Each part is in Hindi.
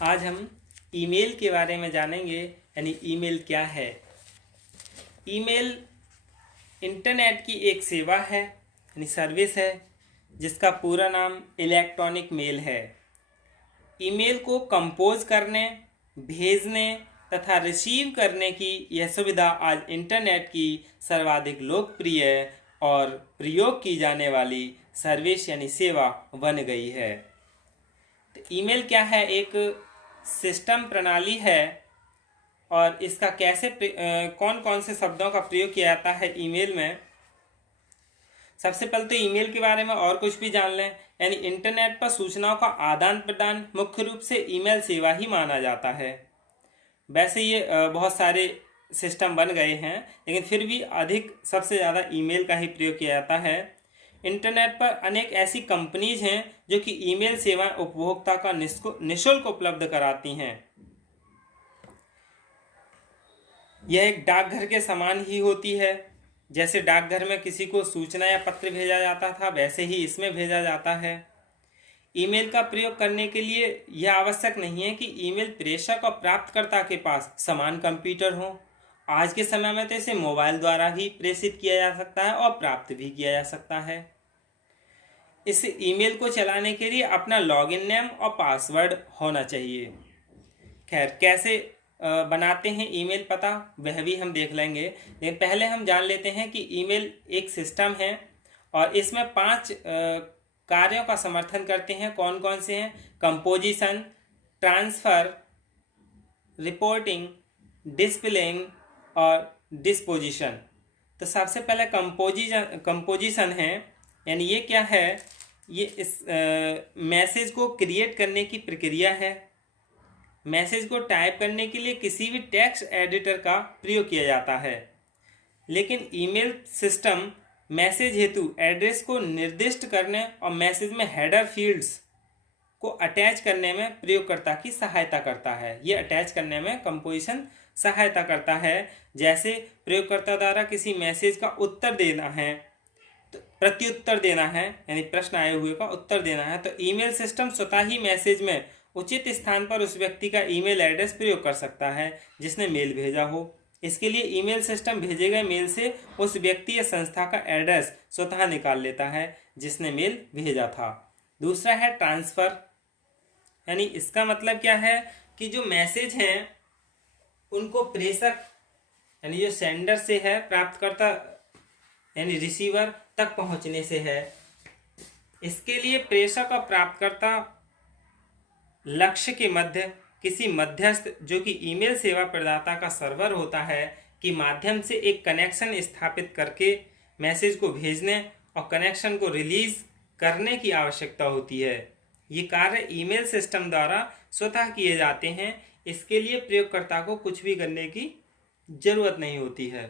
आज हम ईमेल के बारे में जानेंगे, यानी ईमेल क्या है। ईमेल इंटरनेट की एक सेवा है, यानी सर्विस है, जिसका पूरा नाम इलेक्ट्रॉनिक मेल है। ईमेल को कंपोज करने, भेजने तथा रिसीव करने की यह सुविधा आज इंटरनेट की सर्वाधिक लोकप्रिय और प्रयोग की जाने वाली सर्विस यानी सेवा बन गई है। तो ईमेल क्या है? एक सिस्टम प्रणाली है और इसका कैसे कौन कौन से शब्दों का प्रयोग किया जाता है ईमेल में। सबसे पहले तो ईमेल के बारे में और कुछ भी जान लें। यानी इंटरनेट पर सूचनाओं का आदान प्रदान मुख्य रूप से ईमेल सेवा ही माना जाता है। वैसे ये बहुत सारे सिस्टम बन गए हैं, लेकिन फिर भी अधिक सबसे ज़्यादा ईमेल का ही प्रयोग किया जाता है। इंटरनेट पर अनेक ऐसी कंपनीज हैं जो कि ईमेल सेवाएं उपभोक्ता का निःशुल्क उपलब्ध कराती हैं। यह एक डाकघर के समान ही होती है। जैसे डाकघर में किसी को सूचना या पत्र भेजा जाता था, वैसे ही इसमें भेजा जाता है। ईमेल का प्रयोग करने के लिए यह आवश्यक नहीं है कि ईमेल प्रेषक और प्राप्तकर्ता के पास समान कंप्यूटर हो। आज के समय में तो इसे मोबाइल द्वारा भी प्रेषित किया जा सकता है और प्राप्त भी किया जा सकता है। इस ईमेल को चलाने के लिए अपना लॉगिन नेम और पासवर्ड होना चाहिए। खैर, कैसे बनाते हैं ईमेल पता, वह भी हम देख लेंगे, लेकिन पहले हम जान लेते हैं कि ईमेल एक सिस्टम है और इसमें 5 कार्यों का समर्थन करते हैं। कौन कौन से हैं? कंपोजिशन, ट्रांसफ़र, रिपोर्टिंग, डिस्प्लेइंग और डिस्पोजिशन। तो सबसे पहले कंपोजिशन है, यानी ये क्या है? ये इस मैसेज को क्रिएट करने की प्रक्रिया है। मैसेज को टाइप करने के लिए किसी भी टेक्स्ट एडिटर का प्रयोग किया जाता है, लेकिन ईमेल सिस्टम मैसेज हेतु एड्रेस को निर्दिष्ट करने और मैसेज में हेडर फील्ड्स को अटैच करने में प्रयोगकर्ता की सहायता करता है। ये अटैच करने में कंपोजिशन सहायता करता है। जैसे प्रयोगकर्ता द्वारा किसी मैसेज का उत्तर देना है, तो प्रत्युत्तर देना है, यानी प्रश्न आए हुए का उत्तर देना है, तो ईमेल सिस्टम स्वतः ही मैसेज में उचित स्थान पर उस व्यक्ति का ईमेल एड्रेस प्रयोग कर सकता है जिसने मेल भेजा हो। इसके लिए ईमेल सिस्टम भेजे गए मेल से उस व्यक्ति या संस्था का एड्रेस स्वतः निकाल लेता है जिसने मेल भेजा था। दूसरा है ट्रांसफ़र, यानी इसका मतलब क्या है कि जो मैसेज हैं उनको प्रेषक यानी जो सेंडर से है, प्राप्तकर्ता यानी रिसीवर तक पहुंचने से है। इसके लिए प्रेषक और प्राप्तकर्ता लक्ष्य के मध्य किसी मध्यस्थ, जो कि ईमेल सेवा प्रदाता का सर्वर होता है, के माध्यम से एक कनेक्शन स्थापित करके मैसेज को भेजने और कनेक्शन को रिलीज करने की आवश्यकता होती है। ये कार्य ईमेल सिस्टम द्वारा स्वतः किए जाते हैं। इसके लिए प्रयोगकर्ता को कुछ भी करने की जरूरत नहीं होती है।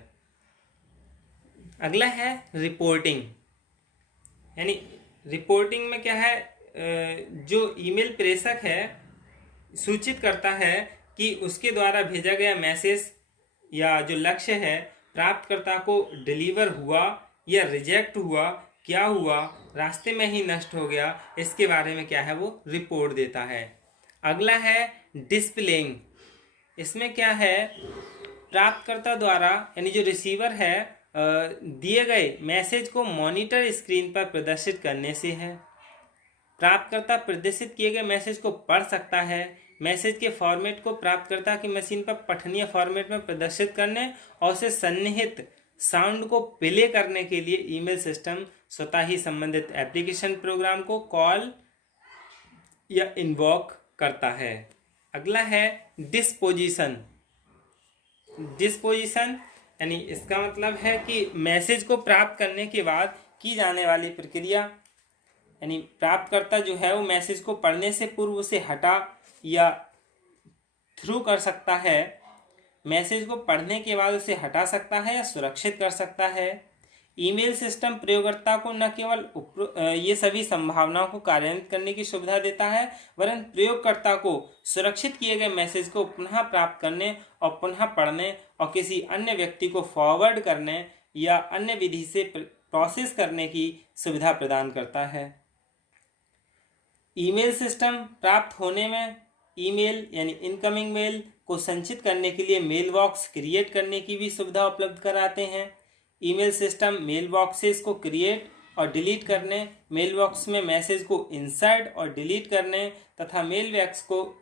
अगला है रिपोर्टिंग, यानी रिपोर्टिंग में क्या है? जो ईमेल प्रेषक है सूचित करता है कि उसके द्वारा भेजा गया मैसेज या जो लक्ष्य है प्राप्तकर्ता को डिलीवर हुआ या रिजेक्ट हुआ, क्या हुआ, रास्ते में ही नष्ट हो गया, इसके बारे में क्या है वो रिपोर्ट देता है। अगला है डिस्प्लेइंग। इसमें क्या है? प्राप्तकर्ता द्वारा यानी जो रिसीवर है दिए गए मैसेज को मॉनिटर स्क्रीन पर प्रदर्शित करने से है। प्राप्तकर्ता प्रदर्शित किए गए मैसेज को पढ़ सकता है। मैसेज के फॉर्मेट को प्राप्तकर्ता की मशीन पर पठनीय फॉर्मेट में प्रदर्शित करने और उसे सन्निहित साउंड को प्ले करने के लिए ईमेल सिस्टम स्वतः ही संबंधित एप्लीकेशन प्रोग्राम को कॉल या इन्वोक करता है। अगला है डिस्पोजिशन। डिस्पोजिशन यानी इसका मतलब है कि मैसेज को प्राप्त करने के बाद की जाने वाली प्रक्रिया, यानी प्राप्तकर्ता जो है वो मैसेज को पढ़ने से पूर्व उसे हटा या थ्रू कर सकता है। मैसेज को पढ़ने के बाद उसे हटा सकता है या सुरक्षित कर सकता है। ईमेल सिस्टम प्रयोगकर्ता को न केवल ये सभी संभावनाओं को कार्यान्वित करने की सुविधा देता है, वरन प्रयोगकर्ता को सुरक्षित किए गए मैसेज को पुनः प्राप्त करने और पुनः पढ़ने और किसी अन्य व्यक्ति को फॉरवर्ड करने या अन्य विधि से प्रोसेस करने की सुविधा प्रदान करता है। ईमेल सिस्टम प्राप्त होने में ईमेल यानी इनकमिंग मेल को संचित करने के लिए मेल बॉक्स क्रिएट करने की भी सुविधा उपलब्ध कराते हैं। ईमेल सिस्टम मेल बॉक्सेस को क्रिएट और डिलीट करने, मेल बॉक्स में मैसेज को इंसर्ट और डिलीट करने तथा मेल बॉक्स को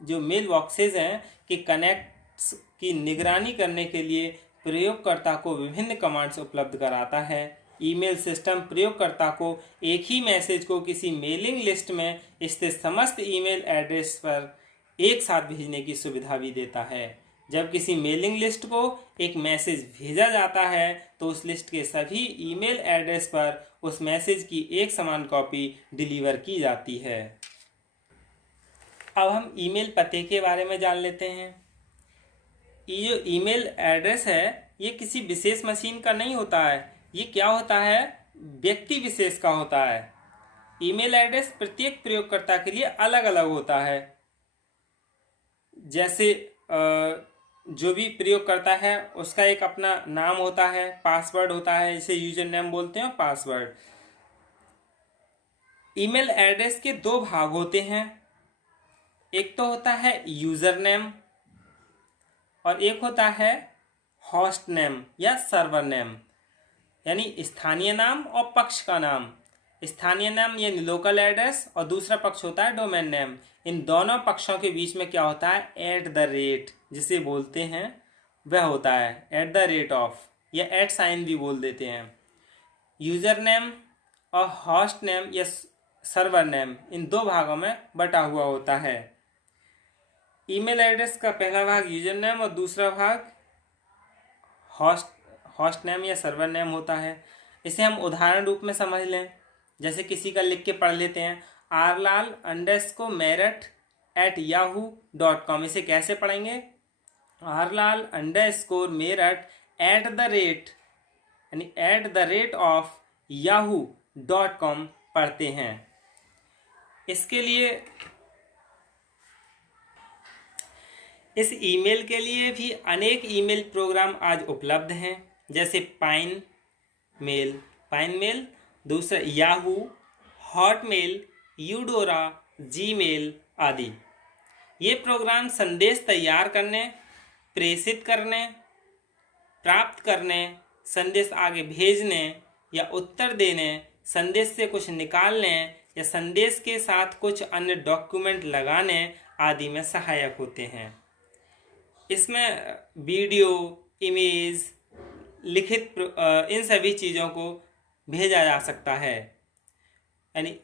जो मेल बॉक्सेस हैं कि कनेक्ट्स की निगरानी करने के लिए प्रयोगकर्ता को विभिन्न कमांड्स उपलब्ध कराता है। ईमेल सिस्टम प्रयोगकर्ता को एक ही मैसेज को किसी मेलिंग लिस्ट में स्थित समस्त ईमेल एड्रेस पर एक साथ भेजने की सुविधा भी देता है। जब किसी मेलिंग लिस्ट को एक मैसेज भेजा जाता है तो उस लिस्ट के सभी ईमेल एड्रेस पर उस मैसेज की एक समान कॉपी डिलीवर की जाती है। अब हम ईमेल पते के बारे में जान लेते हैं। ये जो ईमेल एड्रेस है ये किसी विशेष मशीन का नहीं होता है, ये क्या होता है, व्यक्ति विशेष का होता है। ईमेल एड्रेस प्रत्येक प्रयोगकर्ता के लिए अलग अलग होता है। जैसे जो भी प्रयोग करता है उसका एक अपना नाम होता है, पासवर्ड होता है, जिसे यूजर नेम बोलते हैं, पासवर्ड। ईमेल एड्रेस के दो भाग होते हैं, एक तो होता है यूजर नेम और एक होता है होस्ट नेम या सर्वर नेम, यानी स्थानीय नाम और पक्ष का नाम। स्थानीय नाम यानी लोकल एड्रेस और दूसरा पक्ष होता है डोमेन नेम। इन दोनों पक्षों के बीच में क्या होता है, एट द रेट जिसे बोलते हैं वह होता है, एट द रेट ऑफ या एट साइन भी बोल देते हैं। यूजर नेम और होस्ट नेम या सर्वर नेम इन दो भागों में बटा हुआ होता है। ईमेल एड्रेस का पहला भाग यूजर नेम और दूसरा भाग होस्ट नेम या सर्वर नेम होता है। इसे हम उदाहरण रूप में समझ लें, जैसे किसी का लिख के पढ़ लेते हैं, rlal_merat@yahoo.com। इसे कैसे पढ़ेंगे, rlal_merat@the rate यानी @yahoo.com पढ़ते हैं। इसके लिए इस ईमेल के लिए भी अनेक ईमेल प्रोग्राम आज उपलब्ध हैं, जैसे पाइन मेल, दूसरा याहू, हॉटमेल, यूडोरा, जीमेल आदि। ये प्रोग्राम संदेश तैयार करने, प्रेषित करने, प्राप्त करने, संदेश आगे भेजने या उत्तर देने, संदेश से कुछ निकालने या संदेश के साथ कुछ अन्य डॉक्यूमेंट लगाने आदि में सहायक होते हैं। इसमें वीडियो, इमेज, लिखित इन सभी चीज़ों को भेजा जा सकता है। यानी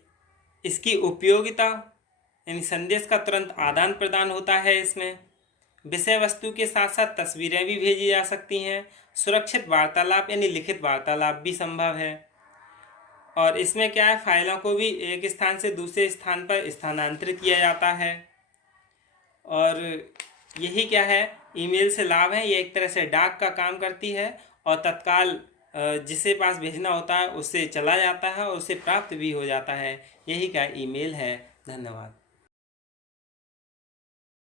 इसकी उपयोगिता यानी संदेश का तुरंत आदान प्रदान होता है। इसमें विषय वस्तु के साथ साथ तस्वीरें भी भेजी जा सकती हैं। सुरक्षित वार्तालाप यानी लिखित वार्तालाप भी संभव है। और इसमें क्या है, फाइलों को भी एक स्थान से दूसरे स्थान पर स्थानांतरित किया जाता है। और यही क्या है, ईमेल से लाभ है, ये एक तरह से डाक का काम करती है और तत्काल जिसे पास भेजना होता है उससे चला जाता है और उससे प्राप्त भी हो जाता है। यही क्या ईमेल है। धन्यवाद।